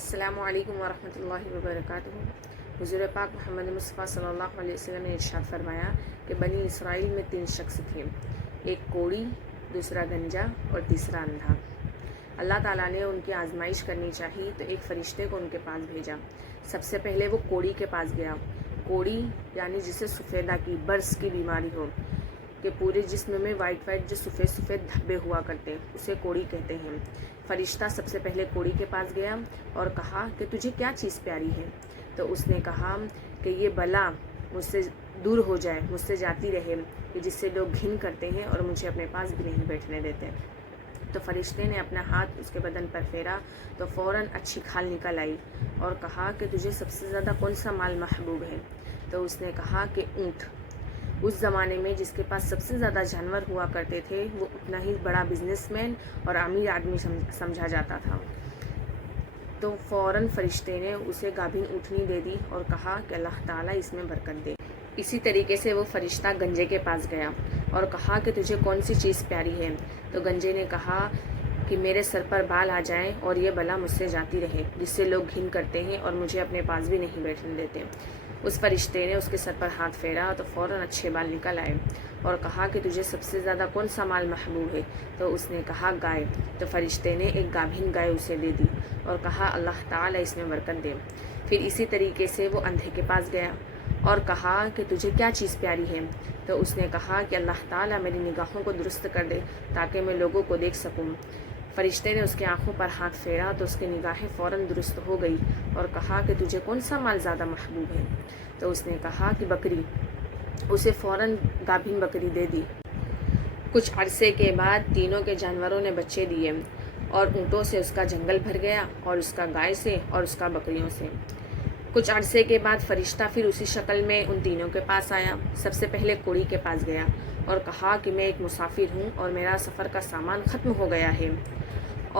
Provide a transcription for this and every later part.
السلام علیکم ورحمۃ اللہ وبرکاتہ۔ حضور پاک محمد مصطفیٰ صلی اللہ علیہ وسلم نے ارشاد فرمایا کہ بنی اسرائیل میں 3 شخص تھے، ایک کوڑی، دوسرا گنجا اور تیسرا اندھا۔ اللہ تعالیٰ نے ان کی آزمائش کرنی چاہی تو ایک فرشتے کو ان کے پاس بھیجا۔ سب سے پہلے وہ کوڑی کے پاس گیا۔ کوڑی یعنی جسے سفیدہ کی برس کی بیماری ہو، کہ پورے جسم میں وائٹ جو سفید سفید دھبے ہوا کرتے، اسے کوڑی کہتے ہیں۔ فرشتہ سب سے پہلے کوڑی کے پاس گیا اور کہا کہ تجھے کیا چیز پیاری ہے؟ تو اس نے کہا کہ یہ بلا مجھ سے دور ہو جائے، مجھ سے جاتی رہے، کہ جس سے لوگ گھن کرتے ہیں اور مجھے اپنے پاس بھی نہیں بیٹھنے دیتے۔ تو فرشتے نے اپنا ہاتھ اس کے بدن پر پھیرا تو فوراً اچھی کھال نکل آئی اور کہا کہ تجھے سب سے زیادہ کون سا مال محبوب ہے؟ تو اس نے کہا کہ اونٹ۔ اس زمانے میں جس کے پاس سب سے زیادہ جانور ہوا کرتے تھے وہ اتنا ہی بڑا بزنس مین اور امیر آدمی سمجھا جاتا تھا۔ تو فوراً فرشتے نے اسے گابھن اونٹنی دے دی اور کہا کہ اللہ تعالیٰ اس میں برکت دے۔ اسی طریقے سے وہ فرشتہ گنجے کے پاس گیا اور کہا کہ تجھے کون سی چیز پیاری ہے؟ تو گنجے نے کہا کہ میرے سر پر بال آ جائیں اور یہ بلا مجھ سے جاتی رہے، جس سے لوگ گھن کرتے ہیں اور مجھے اپنے پاس بھی نہیں بیٹھنے دیتے۔ اس فرشتے نے اس کے سر پر ہاتھ پھیرا تو فوراً اچھے بال نکل آئے اور کہا کہ تجھے سب سے زیادہ کون سا مال محبوب ہے؟ تو اس نے کہا گائے۔ تو فرشتے نے ایک گابھن گائے اسے دے دی اور کہا اللہ تعالیٰ اس میں برکت دے۔ پھر اسی طریقے سے وہ اندھے کے پاس گیا اور کہا کہ تجھے کیا چیز پیاری ہے؟ تو اس نے کہا کہ اللہ تعالیٰ میری نگاہوں کو درست کر دے تاکہ میں لوگوں کو دیکھ سکوں۔ فرشتے نے اس کی آنکھوں پر ہاتھ پھیرا تو اس کی نگاہیں فوراً درست ہو گئی اور کہا کہ تجھے کون سا مال زیادہ محبوب ہے؟ تو اس نے کہا کہ بکری۔ اسے فوراً گابھن بکری دے دی۔ کچھ عرصے کے بعد تینوں کے جانوروں نے بچے دیے اور اونٹوں سے اس کا جنگل بھر گیا اور اس کا گائے سے اور اس کا بکریوں سے۔ کچھ عرصے کے بعد فرشتہ پھر اسی شکل میں ان تینوں کے پاس آیا۔ سب سے پہلے کوڑی کے پاس گیا اور کہا کہ میں ایک مسافر ہوں اور میرا سفر کا سامان ختم ہو گیا ہے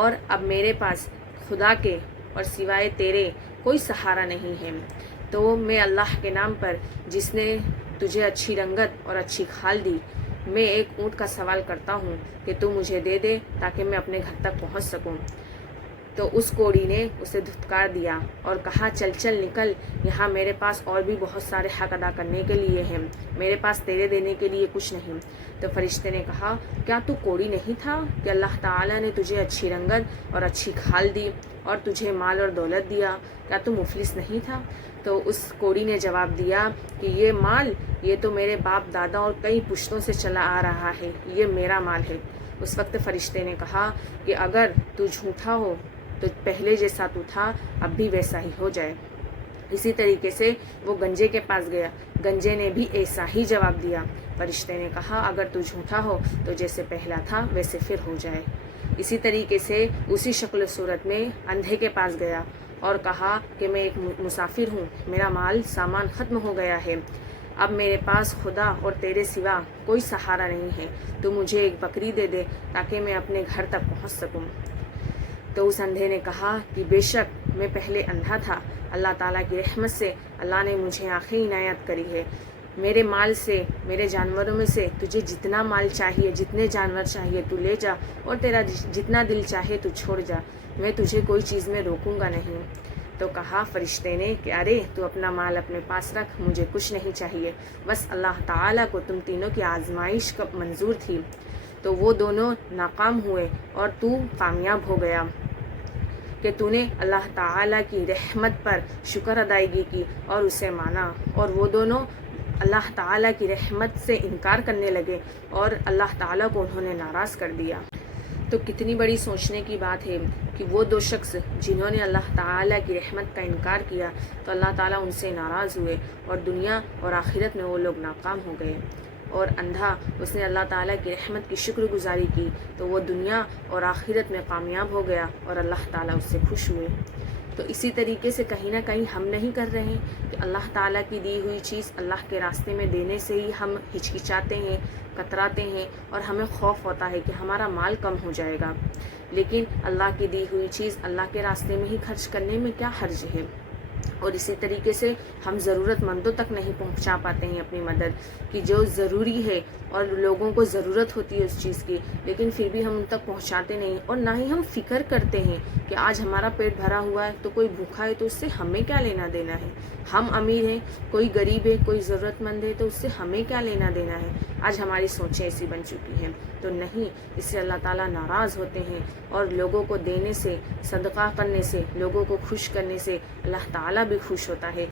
اور اب میرے پاس خدا کے اور سوائے تیرے کوئی سہارا نہیں ہے، تو میں اللہ کے نام پر جس نے تجھے اچھی رنگت اور اچھی کھال دی، میں ایک اونٹ کا سوال کرتا ہوں کہ تو مجھے دے دے تاکہ میں اپنے گھر تک پہنچ سکوں۔ تو اس کوڑی نے اسے دھتکار دیا اور کہا چل چل نکل، یہاں میرے پاس اور بھی بہت سارے حق ادا کرنے کے لیے ہیں، میرے پاس تیرے دینے کے لیے کچھ نہیں۔ تو فرشتے نے کہا کیا تو کوڑی نہیں تھا کہ اللہ تعالیٰ نے تجھے اچھی رنگت اور اچھی کھال دی اور تجھے مال اور دولت دیا؟ کیا تو مفلس نہیں تھا؟ تو اس کوڑی نے جواب دیا کہ یہ مال یہ تو میرے باپ دادا اور کئی پشتوں سے چلا آ رہا ہے، یہ میرا مال ہے۔ اس وقت فرشتے نے کہا کہ اگر تو جھوٹا ہو تو پہلے جیسا تو تھا اب بھی ویسا ہی ہو جائے۔ اسی طریقے سے وہ گنجے کے پاس گیا، گنجے نے بھی ایسا ہی جواب دیا۔ فرشتے نے کہا اگر تو جھوٹا ہو تو جیسے پہلا تھا ویسے پھر ہو جائے۔ اسی طریقے سے اسی شکل و صورت میں اندھے کے پاس گیا اور کہا کہ میں ایک مسافر ہوں، میرا مال سامان ختم ہو گیا ہے، اب میرے پاس خدا اور تیرے سوا کوئی سہارا نہیں ہے، تو مجھے ایک بکری دے دے تاکہ میں اپنے گھر تک پہنچ سکوں۔ تو اس اندھے نے کہا کہ بے شک میں پہلے اندھا تھا، اللہ تعالیٰ کی رحمت سے اللہ نے مجھے آنکھیں عنایت کری ہے، میرے مال سے میرے جانوروں میں سے تجھے جتنا مال چاہیے، جتنے جانور چاہیے تو لے جا اور تیرا جتنا دل چاہے تو چھوڑ جا، میں تجھے کوئی چیز میں روکوں گا نہیں۔ تو کہا فرشتے نے کہ ارے تو اپنا مال اپنے پاس رکھ، مجھے کچھ نہیں چاہیے، بس اللہ تعالیٰ کو تم تینوں کی آزمائش کا منظور تھی، تو وہ دونوں ناکام ہوئے اور تو کامیاب ہو گیا کہ تو نے اللہ تعالیٰ کی رحمت پر شکر ادائیگی کی اور اسے مانا، اور وہ دونوں اللہ تعالیٰ کی رحمت سے انکار کرنے لگے اور اللہ تعالیٰ کو انہوں نے ناراض کر دیا۔ تو کتنی بڑی سوچنے کی بات ہے کہ وہ دو شخص جنہوں نے اللہ تعالیٰ کی رحمت کا انکار کیا تو اللہ تعالیٰ ان سے ناراض ہوئے اور دنیا اور آخرت میں وہ لوگ ناکام ہو گئے، اور اندھا اس نے اللہ تعالیٰ کی رحمت کی شکر گزاری کی تو وہ دنیا اور آخرت میں کامیاب ہو گیا اور اللہ تعالیٰ اس سے خوش ہوئے۔ تو اسی طریقے سے کہیں نہ کہیں ہم نہیں کر رہے کہ اللہ تعالیٰ کی دی ہوئی چیز اللہ کے راستے میں دینے سے ہی ہم ہچکچاتے ہیں، کتراتے ہیں اور ہمیں خوف ہوتا ہے کہ ہمارا مال کم ہو جائے گا، لیکن اللہ کی دی ہوئی چیز اللہ کے راستے میں ہی خرچ کرنے میں کیا حرج ہے؟ اور اسی طریقے سے ہم ضرورت مندوں تک نہیں پہنچا پاتے ہیں اپنی مدد کہ جو ضروری ہے اور لوگوں کو ضرورت ہوتی ہے اس چیز کی، لیکن پھر بھی ہم ان تک پہنچاتے نہیں، اور نہ ہی ہم فکر کرتے ہیں کہ آج ہمارا پیٹ بھرا ہوا ہے تو کوئی بھوکا ہے تو اس سے ہمیں کیا لینا دینا ہے، ہم امیر ہیں، کوئی غریب ہے، کوئی ضرورت مند ہے تو اس سے ہمیں کیا لینا دینا ہے۔ آج ہماری سوچیں ایسی بن چکی ہیں، تو نہیں، اس سے اللہ تعالیٰ ناراض ہوتے ہیں، اور لوگوں کو دینے سے، صدقہ کرنے سے، لوگوں کو خوش کرنے سے اللہ تعالیٰ بھی خوش ہوتا ہے۔